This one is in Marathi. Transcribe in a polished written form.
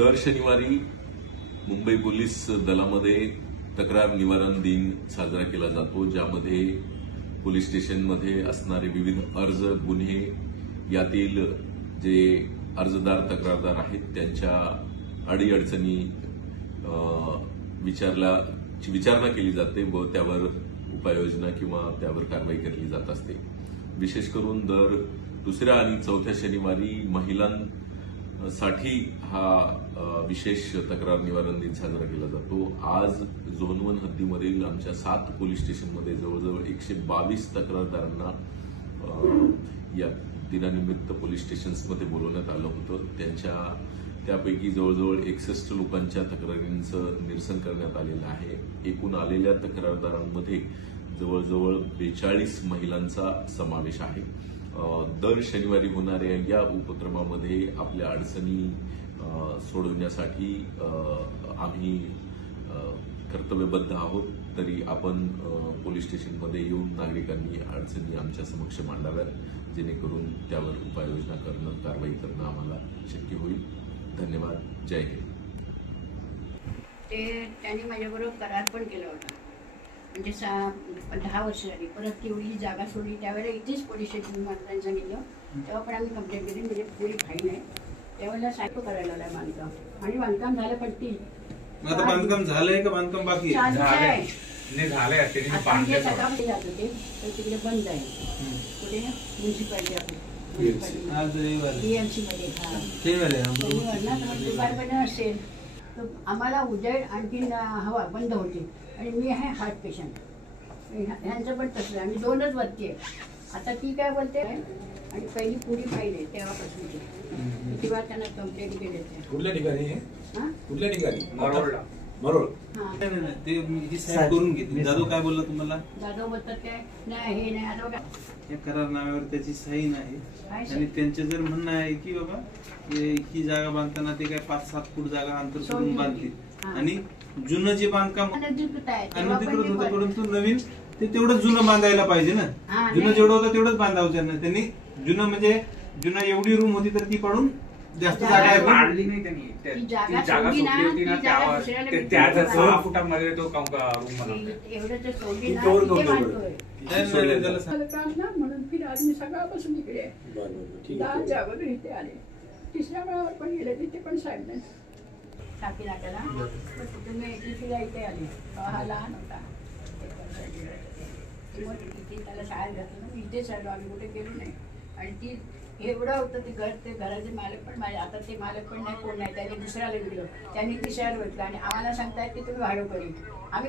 दर शनिवारी मुंबई पोलीस दलामध्ये तक्रार निवारण दिन साजरा केला जातो, ज्यामध्ये पोलीस स्टेशनमध्ये असणारे विविध अर्ज, गुन्हे यातील जे अर्जदार तक्रारदार आहेत त्यांच्या अडीअडचणी विचारणा केली जाते व त्यावर उपाययोजना किंवा त्यावर कारवाई केली जात असते। विशेष करून दर दुसऱ्या आणि चौथ्या शनिवारी महिलांसाठी हा विशेष तक्रार निवारण दिन साजरा केला जातो। आज झोन 1 हद्दीमधील आमच्या 7 पोलीस स्टेशनमध्ये जवळजवळ 122 तक्रारदारांना या दिनानिमित्त पोलीस स्टेशन्समध्ये बोलवण्यात आलं होतं। त्यापैकी जवळजवळ 61 लोकांच्या तक्रारींचं निरसन करण्यात आलेलं आहे। एकूण आलेल्या तक्रारदारांमध्ये जवळजवळ 42 महिलांचा समावेश आहे। दर शनिवारी होणाऱ्या या उपक्रमामध्ये आपल्या अडचणी सोडवण्यासाठी आम्ही कर्तव्यबद्ध आहोत। तरी आपण पोलीस स्टेशनमध्ये येऊन नागरिकांनी अडचणी आमच्या समक्ष मांडाव्यात, जेणेकरून त्यावर उपाययोजना करणं, कारवाई करणं आम्हाला शक्य होईल। धन्यवाद। जय हिंद। त्यांनी माझ्याबरोबर करार पण केला होता, म्हणजे 10 वर्ष झाली। परत तेवढी जागा सोडली, त्यावेळेला इथेच पोलीस स्टेशन त्यांनी सांगितलं, तेव्हा पण आम्ही कंप्लेंट केली, म्हणजे पुरी फाईन आहे। त्यावेळेला सायको करायला लागला बांधकाम, आणि बांधकाम झालं पण ती आता बांधकाम झालंय का बांधकाम बाकी झालंय झालंय सकाळमध्ये जात होते तर तिकडे बंद आहे। कुठे म्युन्सिपालिटी BMC मध्ये दुपारपर्यंत असेल तर आम्हाला उजेड आणखी हवा बंद होती, आणि मी आहे हार्ट पेशंट, ह्यांचं पण तसं आम्ही 2च वरती आहे। आता ती काय बोलते, आणि पहिली पुरी फाईल आहे तेव्हापासूनची, तेव्हा त्यांना कंप्लेंट केली होती। कुठल्या ठिकाणी कुठल्या ठिकाणी मरोळ ते ही साहेब करून घेतली। जाधव काय बोलला तुम्हाला? जाधव बोलतात काय नाही, हे नाही, आता बघा या करारनाम्यावर त्याची सही नाही, आणि त्यांचे जर म्हणणं आहे की बाबा ही जागा बांधताना ते काय 5-7 फूट जागा अंतर सोडून बांधली, आणि जुनं जे बांधकाम अनधिकृत होतं, परंतु नवीन ते तेवढंच जुनं बांधायला पाहिजे ना। जुनं जेवढं होतं तेवढंच बांधावं त्यांना। त्यांनी जुनं म्हणजे जुनं एवढी रूम होती तर ती पाडून जास्त जागा काढली नाही त्यांनी, ती जागा सोडली होती ना, त्या 6 फुटामध्ये तो रूम म्हणून फिर आदमी सकाळपासून इकडे 10 जागोर इथे आले। तिसऱ्या वेळावर पण गेले, तिथे पण साहेब नाही टाकी नाट्याला तुम्ही इथे आले, हा लहान होता, त्याला शाळेत घातलं ना, इथेच आलो आम्ही, कुठे गेलो नाही। आणि ती एवढं होतं ते घर, ते घराचे मालक पण माझे, आता ते मालक पण नाही, कोण नाही, त्याने दुसऱ्याला दिलं, त्यांनी ती शहर घेतलं, आणि आम्हाला सांगतायत की तुम्ही भाडं करी। आम्ही